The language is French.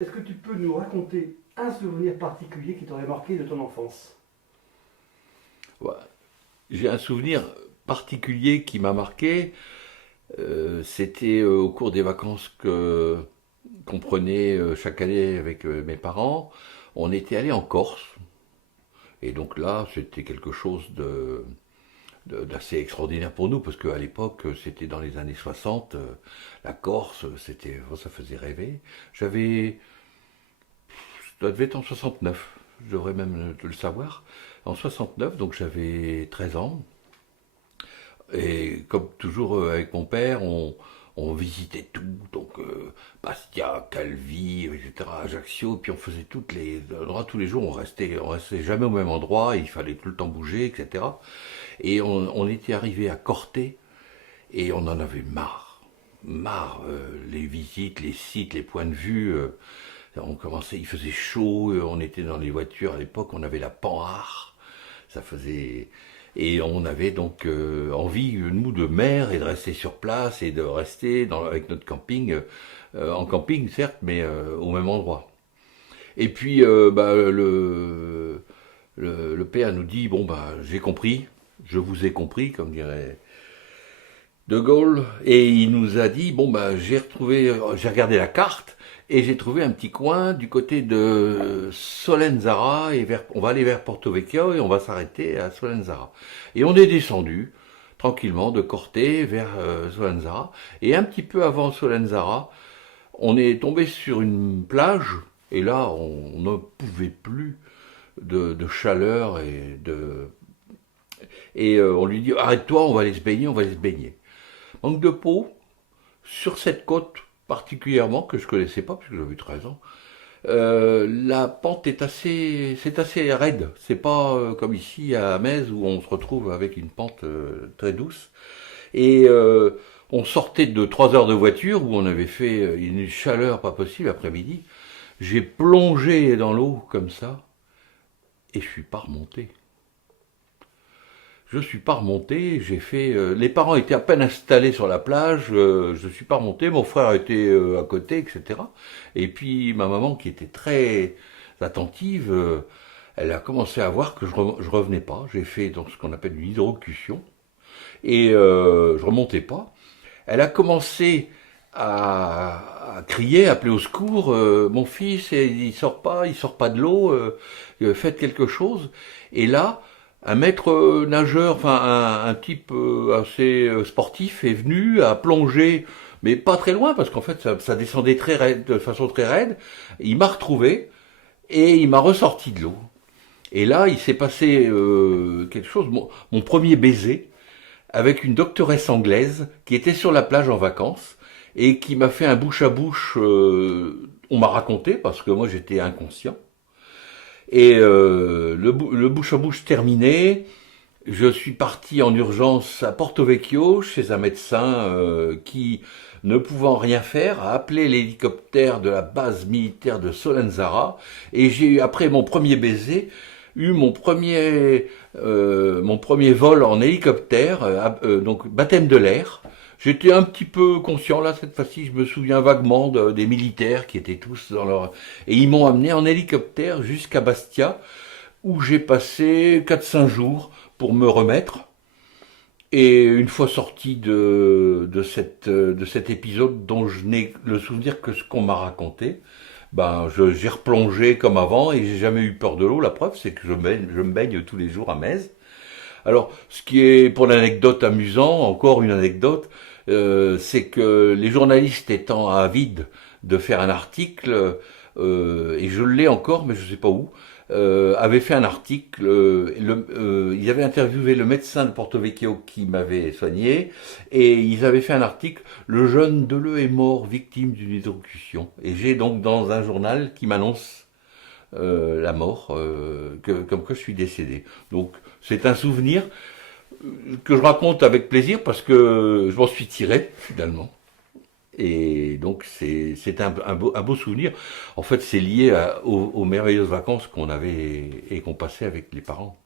Est-ce que tu peux nous raconter un souvenir particulier qui t'aurait marqué de ton enfance? Ouais. J'ai un souvenir particulier qui m'a marqué. C'était au cours des vacances qu'on prenait chaque année avec mes parents. On était allé en Corse. Et donc là, c'était quelque chose d'assez extraordinaire pour nous, parce qu'à l'époque, c'était dans les années 60. La Corse, ça faisait rêver. Ça devait être en 69. Je devrais même le savoir. En 69, donc j'avais 13 ans. Et comme toujours avec mon père, on visitait tout, donc Bastia, Calvi, etc., Ajaccio, et puis on faisait toutes les endroits tous les jours, on restait jamais au même endroit, il fallait tout le temps bouger, etc. Et on était arrivé à Corté, et on en avait marre, les visites, les sites, les points de vue, on commençait, il faisait chaud, on était dans les voitures à l'époque, on avait la Panhard, ça faisait. Et on avait donc envie, nous, de mer et de rester sur place et de rester avec notre camping, en camping certes, mais au même endroit. Et puis le père nous dit, bon bah j'ai compris, je vous ai compris, comme dirait De Gaulle, et il nous a dit, bon bah j'ai regardé la carte, et j'ai trouvé un petit coin du côté de Solenzara, et on va aller vers Porto Vecchio, et on va s'arrêter à Solenzara. Et on est descendu, tranquillement, de Corté vers Solenzara, et un petit peu avant Solenzara, on est tombé sur une plage, et là, on ne pouvait plus de chaleur et on lui dit, arrête-toi, on va aller se baigner, on va aller se baigner. Manque de peau, sur cette côte particulièrement, que je connaissais pas, parce que j'avais 13 ans, la pente c'est assez raide. C'est pas comme ici à Metz où on se retrouve avec une pente très douce. Et on sortait de 3 heures de voiture où on avait fait une chaleur pas possible après-midi. J'ai plongé dans l'eau comme ça et je suis pas remonté. Je suis pas remonté, j'ai fait. Les parents étaient à peine installés sur la plage, je suis pas remonté, mon frère était à côté, etc. Et puis ma maman, qui était très attentive, elle a commencé à voir que je revenais pas. J'ai fait donc ce qu'on appelle une hydrocution et je remontais pas. Elle a commencé à crier, à appeler au secours. Mon fils, il sort pas de l'eau. Faites quelque chose. Et là, un maître nageur, enfin un type assez sportif est venu, a plongé, mais pas très loin parce qu'en fait ça descendait très raide, de façon très raide. Il m'a retrouvé et il m'a ressorti de l'eau. Et là, il s'est passé quelque chose. Mon premier baiser avec une doctoresse anglaise qui était sur la plage en vacances et qui m'a fait un bouche à bouche. On m'a raconté parce que moi j'étais inconscient. Et le bouche à bouche terminé, je suis parti en urgence à Porto Vecchio chez un médecin qui, ne pouvant rien faire, a appelé l'hélicoptère de la base militaire de Solenzara. Et j'ai eu, après mon premier baiser, eu mon premier vol en hélicoptère, donc baptême de l'air. J'étais un petit peu conscient là cette fois-ci, je me souviens vaguement des militaires qui étaient tous dans leur. Et ils m'ont amené en hélicoptère jusqu'à Bastia, où j'ai passé 4 5 jours pour me remettre. Et une fois sorti de cet épisode dont je n'ai le souvenir que ce qu'on m'a raconté, j'ai replongé comme avant et j'ai jamais eu peur de l'eau. La preuve, c'est que je me baigne tous les jours à Metz. Alors, ce qui est pour l'anecdote amusant, encore une anecdote, c'est que les journalistes étant avides de faire un article, et je l'ai encore, mais je ne sais pas où, avaient fait un article. Ils avaient interviewé le médecin de Porto Vecchio qui m'avait soigné, et ils avaient fait un article. Le jeune Deleu est mort victime d'une hydrocution. Et j'ai donc dans un journal qui m'annonce la mort, comme que je suis décédé. Donc c'est un souvenir que je raconte avec plaisir parce que je m'en suis tiré finalement. Et donc c'est un beau souvenir. En fait, c'est lié aux merveilleuses vacances qu'on avait et qu'on passait avec les parents.